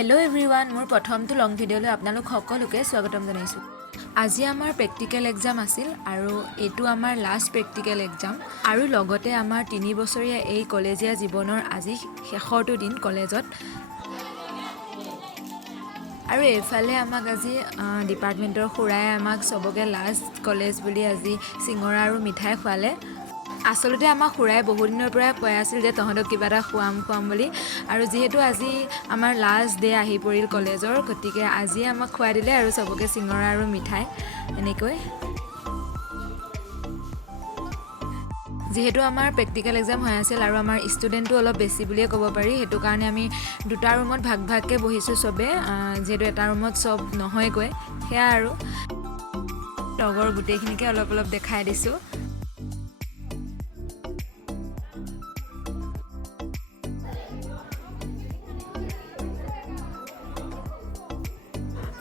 Hello everyone मोर प्रथमটো लং ভিডিঅ'লৈ আপোনালোক সকলোকে স্বাগতম জনাইছোঁ। আজি আমাৰ প্ৰেক্টিকেল এক্সাম আছিল আৰু এটো আমাৰ লাষ্ট প্ৰেক্টিকেল এক্সাম আৰু লগতে আমাৰ 3 বছৰীয়া এই কলেজীয়া জীৱনৰ আজি শেষৰটো দিন কলেজত। আৰু এফালে আমাক আজি ডিপাৰ্টমেণ্টৰ খুৰাই আমাক সবকে লাষ্ট কলেজ বুলি আজি সিঙৰা আৰু মিঠাই খোৱালে। আসলতে আমাক খুৰাই বহুত দিনৰ পৰা কৈ আছিল যে তহঁতক কিবা এটা খুৱাম বুলি আৰু যেহেতু আজি আমাৰ লাষ্ট ডে আহি পৰিল কলেজৰ গতিকে আজি আমাক খুৱাই দিলে আৰু সবকে সিঙৰা আৰু মিঠাই এনেকৈ। যেহেতু আমাৰ প্ৰেক্টিকেল এক্সাম হৈ আছিল আৰু আমাৰ ষ্টুডেণ্টটো অলপ বেছি বুলিয়ে ক'ব পাৰি, সেইটো কাৰণে আমি দুটা ৰুমত ভাগকৈ বহিছোঁ চবে, যেহেতু এটা ৰুমত চব নহয়গৈ সেয়া আৰু লগৰ গোটেইখিনিকে অলপ দেখাই দিছোঁ।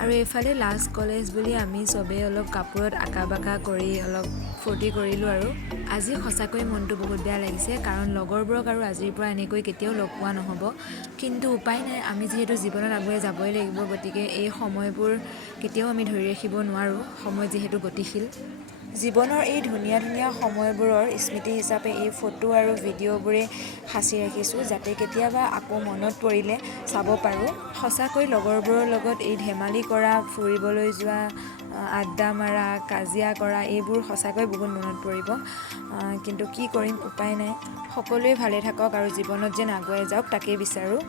আৰু এইফালে লাষ্ট কলেজ বুলি আমি চবে অলপ কাপোৰত আঁকা বাঁকা কৰি অলপ ফূৰ্তি কৰিলোঁ। আৰু আজি সঁচাকৈ মনটো বহুত বেয়া লাগিছে, কাৰণ লগৰবোৰক আৰু আজিৰ পৰা এনেকৈ কেতিয়াও লগ পোৱা নহ'ব, কিন্তু উপায় নাই, আমি যিহেতু জীৱনত আগুৱাই যাবই লাগিব, গতিকে এই সময়বোৰ কেতিয়াও আমি ধৰি ৰাখিব নোৱাৰোঁ, সময় যিহেতু গতিশীল। জীৱনৰ এই ধুনীয়া সময়বোৰৰ স্মৃতি হিচাপে এই ফটো আৰু ভিডিঅ'বোৰে সাঁচি ৰাখিছোঁ, যাতে কেতিয়াবা আকৌ মনত পৰিলে চাব পাৰোঁ। সঁচাকৈ লগৰবোৰৰ লগত এই ধেমালি কৰা, ফুৰিবলৈ যোৱা, আড্ডা মাৰা, কাজিয়া কৰা এইবোৰ সঁচাকৈ বহুত মনত পৰিব, কিন্তু কি কৰিম, উপায় নাই। সকলোৱে ভালে থাকক আৰু জীৱনত যেন আগুৱাই যাওক তাকেই বিচাৰোঁ।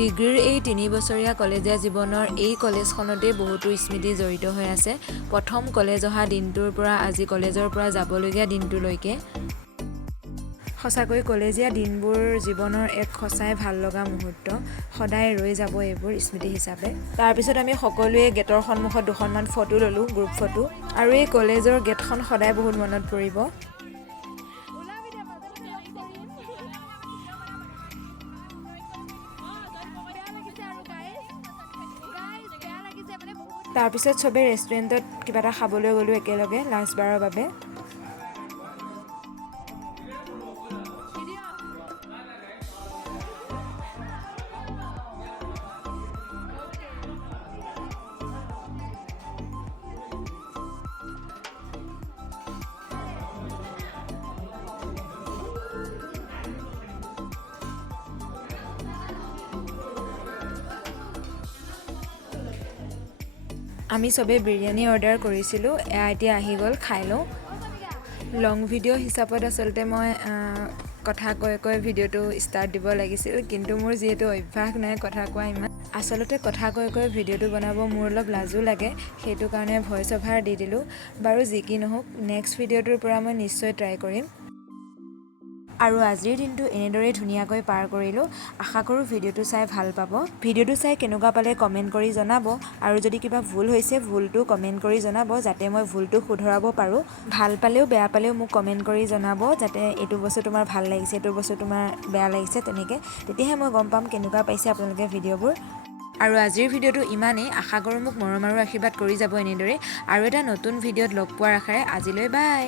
ডিগ্ৰীৰ এই 3 বছৰীয়া কলেজীয়া জীৱনৰ এই কলেজখনতে বহুতো স্মৃতি জড়িত হৈ আছে, প্ৰথম কলেজ অহা দিনটোৰ পৰা আজি কলেজৰ পৰা যাবলগীয়া দিনটোলৈকে। সঁচাকৈ কলেজীয়া দিনবোৰ জীৱনৰ এক সঁচাই ভাল লগা মুহূৰ্ত, সদায় ৰৈ যাব এইবোৰ স্মৃতি হিচাপে। তাৰপিছত আমি সকলোৱে গেটৰ সন্মুখত দুখনমান ফটো ল'লোঁ, গ্ৰুপ ফটো, আৰু এই কলেজৰ গেটখন সদায় বহুত মনত পৰিব। তাৰপিছত চবেই ৰেষ্টুৰেণ্টত কিবা এটা খাবলৈ গ'লোঁ একেলগে লাষ্ট বাৰৰ বাবে। আমি চবেই বিৰিয়ানী অৰ্ডাৰ কৰিছিলোঁ, এয়া এতিয়া আহি গ'ল, খাই লওঁ। লং ভিডিঅ' হিচাপত আচলতে মই কথা কৈ ভিডিঅ'টো ষ্টাৰ্ট দিব লাগিছিল, কিন্তু মোৰ যিহেতু অভ্যাস নাই কথা কোৱা ইমান, আচলতে কথা কৈ ভিডিঅ'টো বনাব মোৰ অলপ লাজো লাগে, সেইটো কাৰণে ভইচ অভাৰ দি দিলোঁ। বাৰু যি কি নহওক, নেক্সট ভিডিঅ'টোৰ পৰা মই নিশ্চয় ট্ৰাই কৰিম। আৰু আজিৰ দিনটো এনেদৰেই ধুনীয়াকৈ পাৰ কৰিলোঁ। আশা কৰোঁ ভিডিঅ'টো চাই ভাল পাব। ভিডিঅ'টো চাই কেনেকুৱা পালে কমেণ্ট কৰি জনাব, আৰু যদি কিবা ভুল হৈছে ভুলটো কমেণ্ট কৰি জনাব, যাতে মই ভুলটো শুধৰাব পাৰোঁ। ভাল পালেও বেয়া পালেও মোক কমেণ্ট কৰি জনাব, যাতে এইটো বস্তু তোমাৰ ভাল লাগিছে, এইটো বস্তু তোমাৰ বেয়া লাগিছে, তেনেকৈ তেতিয়াহে মই গম পাম কেনেকুৱা পাইছে আপোনালোকে ভিডিঅ'বোৰ। আৰু আজিৰ ভিডিঅ'টো ইমানেই, আশা কৰোঁ মোক মৰম আৰু আশীৰ্বাদ কৰি যাব এনেদৰে। আৰু এটা নতুন ভিডিঅ'ত লগ পোৱাৰ আশাৰে আজিলৈ বাই।